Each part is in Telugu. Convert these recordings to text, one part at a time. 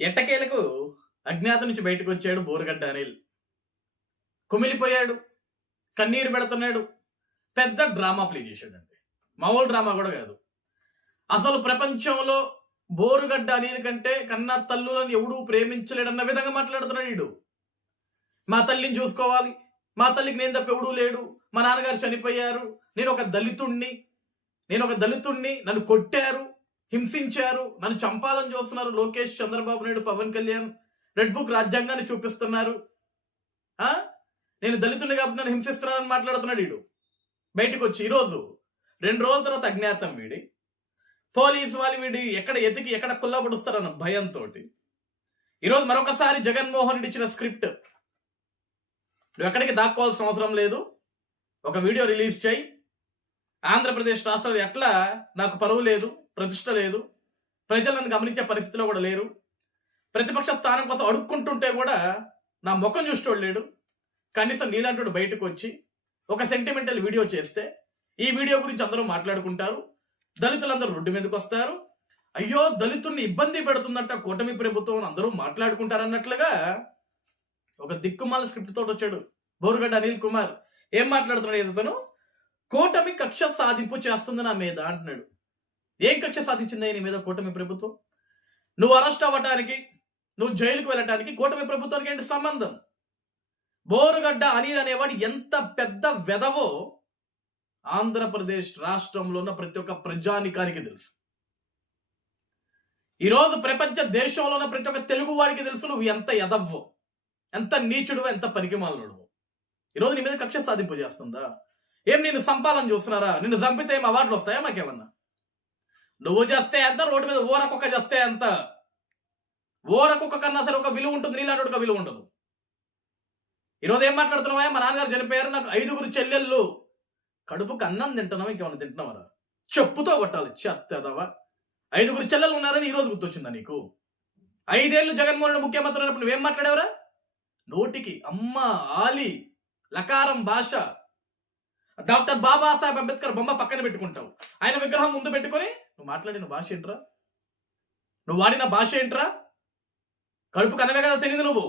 ఎట్టకేలకు అజ్ఞాత నుంచి బయటకు వచ్చాడు బోరుగడ్డ అనిల్. కుమిలిపోయాడు, కన్నీరు పెడుతున్నాడు. పెద్ద డ్రామా ప్లే చేశాడండి. మామూలు డ్రామా కూడా కాదు. అసలు ప్రపంచంలో బోరుగడ్డ అనిల్ కంటే కన్నా తల్లులను ఎవడూ ప్రేమించలేడన్న విధంగా మాట్లాడుతున్నాడు వీడు. మా తల్లిని చూసుకోవాలి, మా తల్లికి నేను తప్ప ఎవడూ లేడు, మా నాన్నగారు చనిపోయారు, నేను ఒక దళితుణ్ణి, నన్ను కొట్టారు, హింసించారు, నన్ను చంపాలని చూస్తున్నారు లోకేష్, చంద్రబాబు నాయుడు, పవన్ కళ్యాణ్, రెడ్ బుక్ రాజ్యాంగాన్ని చూపిస్తున్నారు, నేను దళితుడిని కాబట్టి నన్ను హింసిస్తున్నారని మాట్లాడుతున్నాడు వీడు. బయటకు వచ్చి ఈరోజు 2 రోజుల తర్వాత అజ్ఞాతం వీడి. పోలీసు వాళ్ళు వీడి ఎక్కడ కుల్లబడుస్తారన్న భయంతో ఈరోజు మరొకసారి జగన్మోహన్ రెడ్డి ఇచ్చిన స్క్రిప్ట్, నువ్వు ఎక్కడికి దాక్కోవాల్సిన అవసరం లేదు, ఒక వీడియో రిలీజ్ చేయి. ఆంధ్రప్రదేశ్ రాష్ట్రంలో ఎట్లా నాకు పరువు లేదు, ప్రతిష్ట లేదు, ప్రజలు నన్ను గమనించే పరిస్థితిలో కూడా లేరు, ప్రతిపక్ష స్థానం కోసం అడుక్కుంటుంటే కూడా నా ముఖం చూసేవాడు లేడు, కనీసం నీలాంటి బయటకు వచ్చి ఒక సెంటిమెంటల్ వీడియో చేస్తే ఈ వీడియో గురించి అందరూ మాట్లాడుకుంటారు, దళితులందరూ రోడ్డు మీదకి వస్తారు, అయ్యో దళితుల్ని ఇబ్బంది పెడుతుందంట కూటమి ప్రభుత్వం అందరూ మాట్లాడుకుంటారన్నట్లుగా ఒక దిక్కుమాల స్క్రిప్ట్ తోటి వచ్చాడు బోరుగడ్డ అనిల్ కుమార్. ఏం మాట్లాడుతున్నాడు ఇతను? కూటమి కక్ష సాధింపు చేస్తుంది నా మీద అంటున్నాడు. ఏం కక్ష సాధించింది నీ మీద కూటమి ప్రభుత్వం? నువ్వు అరెస్ట్ అవ్వటానికి, నువ్వు జైలుకు వెళ్ళటానికి కూటమి ప్రభుత్వానికి ఏంటి సంబంధం? బోరుగడ్డ అనిల్ అనేవాడు ఎంత పెద్ద వెధవో ఆంధ్రప్రదేశ్ రాష్ట్రంలో ఉన్న ప్రతి ఒక్క ప్రజానికానికి తెలుసు. ఈరోజు ప్రపంచ దేశంలో ఉన్న ప్రతి ఒక్క తెలుగు వాడికి తెలుసు నువ్వు ఎంత ఎదవ్వో, ఎంత నీచుడువో, ఎంత పనికిమాలనుడువో. ఈరోజు నీ మీద కక్ష సాధింపు చేస్తుందా? ఏం నిన్ను సంపాలని చూస్తున్నారా? నిన్ను చంపితే ఏం అవార్డులు వస్తాయా మాకేమన్నా? నువ్వు చేస్తే ఎంత, రోడ్డు మీద ఊరకొక్క చేస్తే ఎంత? ఊరకొక్క కన్నా సరే ఒక విలువ ఉంటుంది, నీలాంటి ఒక విలువ ఉండదు. ఈరోజు ఏం మాట్లాడుతున్నావా? మా నాన్నగారు చనిపోయారు, నాకు 5 చెల్లెళ్ళు, కడుపుకు అన్నం తింటున్నావా, ఇంకేమన్నా తింటున్నావరా? చెప్పుతో కొట్టాలి చెత్తదవా. 5 చెల్లెళ్ళు ఉన్నారని ఈరోజు గుర్తొచ్చిందా నీకు? 5 ఏళ్ళు జగన్మోహన్ రెడ్డి ముఖ్యమంత్రి అయినప్పుడు నువ్వేం మాట్లాడేవరా? నోటికి అమ్మ ఆలి లకారం భాష. డాక్టర్ బాబాసాహెబ్ అంబేద్కర్ బొమ్మ పక్కన పెట్టుకుంటావు, ఆయన విగ్రహం ముందు పెట్టుకొని నువ్వు మాట్లాడిన భాష ఏంట్రా? నువ్వు వాడిన భాష ఏంట్రా? కడుపు కనవే కదా తెలియదు. నువ్వు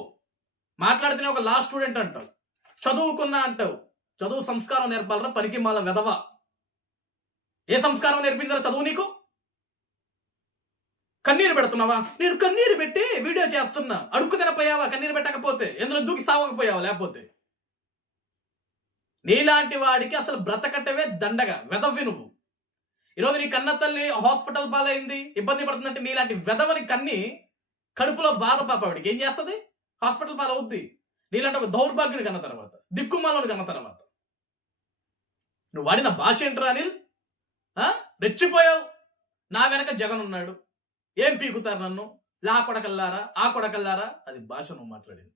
మాట్లాడితేనే ఒక లా స్టూడెంట్ అంటావు, చదువుకున్నా అంటావు. చదువు సంస్కారం నేర్పాలరా పనికి మాల వెధవ. ఏ సంస్కారం నేర్పించారా చదువు నీకు? కన్నీరు పెడుతున్నావా? నేను కన్నీరు పెట్టి వీడియో చేస్తున్నా, అడుక్కు తినపోయావా? కన్నీరు పెట్టకపోతే ఎందులో దూకి సావకపోయావా? లేకపోతే నీలాంటి వాడికి అసలు బ్రతకట్టవే దండగా, వెధవ్వి నువ్వు. ఈరోజు నీ కన్న తల్లి హాస్పిటల్ పాలైంది, ఇబ్బంది పడుతుందంటే నీలాంటి వెధవని కన్ని కడుపులో బాధ పాప వాడికి ఏం చేస్తుంది? హాస్పిటల్ పాలవుద్ది. నీలాంటి ఒక దౌర్భాగ్యుని కన్న తర్వాత, దిక్కుమాలని కన్న తర్వాత నువ్వు వాడిన భాష ఏంట్రా అనిల్? రెచ్చిపోయావు. నా వెనక జగన్ ఉన్నాడు, ఏం పీకుతారు నన్ను, లా కొడకల్లారా, ఆ కొడకల్లారా, అది భాష నువ్వు మాట్లాడింది.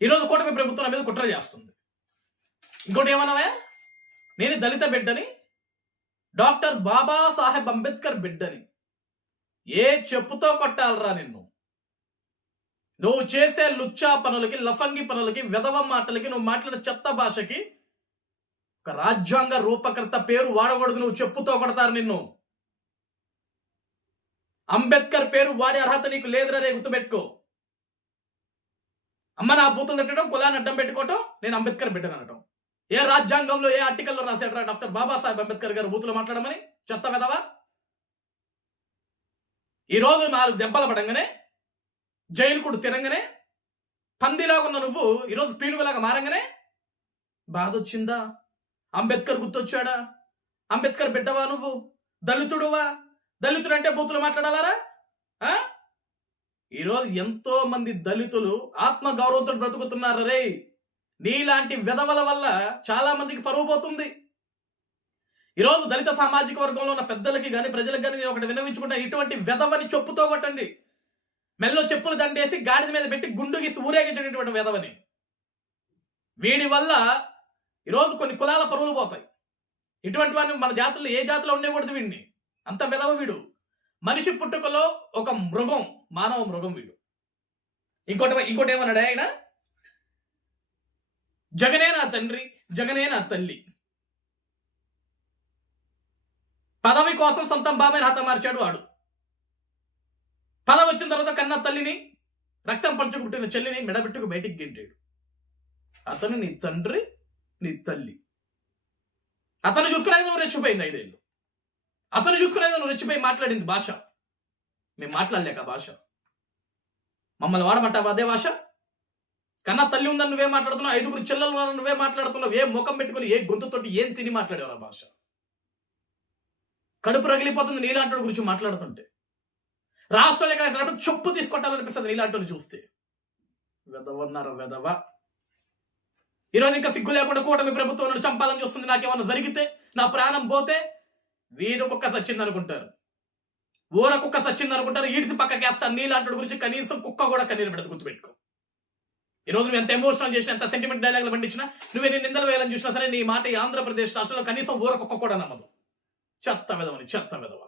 ఈరోజు కూటమి ప్రభుత్వం మీద కుట్ర చేస్తుంది. ఇంకోటి ఏమన్నావా? నేను దళిత బిడ్డని, డాక్టర్ బాబాసాహెబ్ అంబేద్కర్ బిడ్డని. ఏ చెప్పుతో కొట్టాలరా నిన్ను? నువ్వు చేసే లుచ్చా పనులకి, లఫంగి పనులకి, వెధవ మాటలకి, నువ్వు మాట్లాడిన చెత్త భాషకి ఒక రాజ్యాంగ రూపకర్త పేరు వాడకూడదు. నువ్వు చెప్పుతో కొడతారు నిన్ను. అంబేద్కర్ పేరు వాడే అర్హత నీకు లేదురా, గుర్తుపెట్టుకో. అమ్మ నా బూతులు తిట్టడం, కులాన్ని అడ్డం పెట్టుకోవటం, నేను అంబేద్కర్ బిడ్డను అనటం. ఏ రాజ్యాంగంలో ఏ ఆర్టికల్లో రాశాడరా డాక్టర్ బాబాసాహెబ్ అంబేద్కర్ గారు బూతులు మాట్లాడమని? చెత్త వెధవా. ఈరోజు 4 దెబ్బలు పడంగానే, జైలు కూడా తినంగానే, పందిలాగున్న నువ్వు ఈరోజు పీనుగులాగా మారంగానే బాధ వచ్చిందా? అంబేద్కర్ గుర్తొచ్చాడా? అంబేద్కర్ బిడ్డవా నువ్వు? దళితుడువా? దళితుడు అంటే బూతులు మాట్లాడాలారా? ఈరోజు ఎంతో మంది దళితులు ఆత్మగౌరవంతో బ్రతుకుతున్నారు రే. నీలాంటి వెధవల వల్ల చాలా మందికి పరువు పోతుంది. ఈరోజు దళిత సామాజిక వర్గంలో ఉన్న పెద్దలకి కానీ ప్రజలకు కానీ నేను ఒకటి విన్నవించుకుంటా, ఇటువంటి వెధవని చెప్పుతో కొట్టండి. మెల్లో చెప్పులు దండేసి గాడిద మీద పెట్టి గుండు గీసి ఊరేగించేటటువంటి వెధవని. వీడి వల్ల ఈరోజు కొన్ని కులాల పరువులు పోతాయి. ఇటువంటి వాడిని మన జాతుల్లో ఏ జాతిలో ఉండకూడదు. వీడిని అంత వెధవ వీడు. మనిషి పుట్టుకలో ఒక మృగం, మానవ మృగం వీడు. ఇంకోటి ఏమన్నాడు ఆయన? జగనే నా తండ్రి, జగనే నా తల్లి. పదవి కోసం సొంతం బాబాయిని హతమార్చాడు వాడు. పదవి వచ్చిన తర్వాత కన్నా తల్లిని, రక్తం పంచుకుంటున్న చెల్లిని మెడబెట్టుకు బయటికి గెంటాడు. అతను నీ తండ్రి, నీ తల్లి. అతను చూసుకునేది నువ్వు రెచ్చిపోయింది 5 ఏళ్ళు. అతను చూసుకునేది నువ్వు రెచ్చిపోయి మాట్లాడింది భాష. మేము మాట్లాడలేక భాష. మమ్మల్ని వాడమంటావా అదే భాష? కన్నా తల్లి ఉందని నువ్వే మాట్లాడుతున్నావు, 5గురు చెల్లెలు ఉన్నారని నువ్వే మాట్లాడుతున్నావు. ఏ ముఖం పెట్టుకుని, ఏ గొంతుతోటి ఏం తిని మాట్లాడేవరా భాష? కడుపు రగిలిపోతుంది నీలాంటి గురించి మాట్లాడుతుంటే. రాష్ట్రాలు ఎక్కడ చొప్పు తీసుకొట్టాలనిపిస్తుంది నీలాంటి చూస్తే. వెదవన్నారు వెదవ. ఈరోజు ఇంకా సిగ్గు లేకుండా కూటమి ప్రభుత్వం నన్ను చంపాలని చూస్తుంది. నాకేమన్నా జరిగితే, నా ప్రాణం పోతే వీధి కుక్క సచ్చింది అనుకుంటారు, ఊర కుక్క సచ్చింది అనుకుంటారు, ఈడ్చి పక్కకేస్తాను. నీలాంటి గురించి కనీసం కుక్క కూడా కన్నీరు పెడతా, గుర్తుపెట్టుకో. ఈరోజు నువ్వు ఎంత ఎమోషనల్ చేసినా, ఎంత సెంటిమెంట్ డైలాగులు పండించినా, నువ్వే నీ నిందలు వేయాలని చూసినా సరే, నీ మాట ఈ ఆంధ్రప్రదేశ్ రాష్ట్రంలో కనీసం ఊర కుక్క కూడా నమ్మదు. చెత్త వెదవని, చెత్త వెదవ.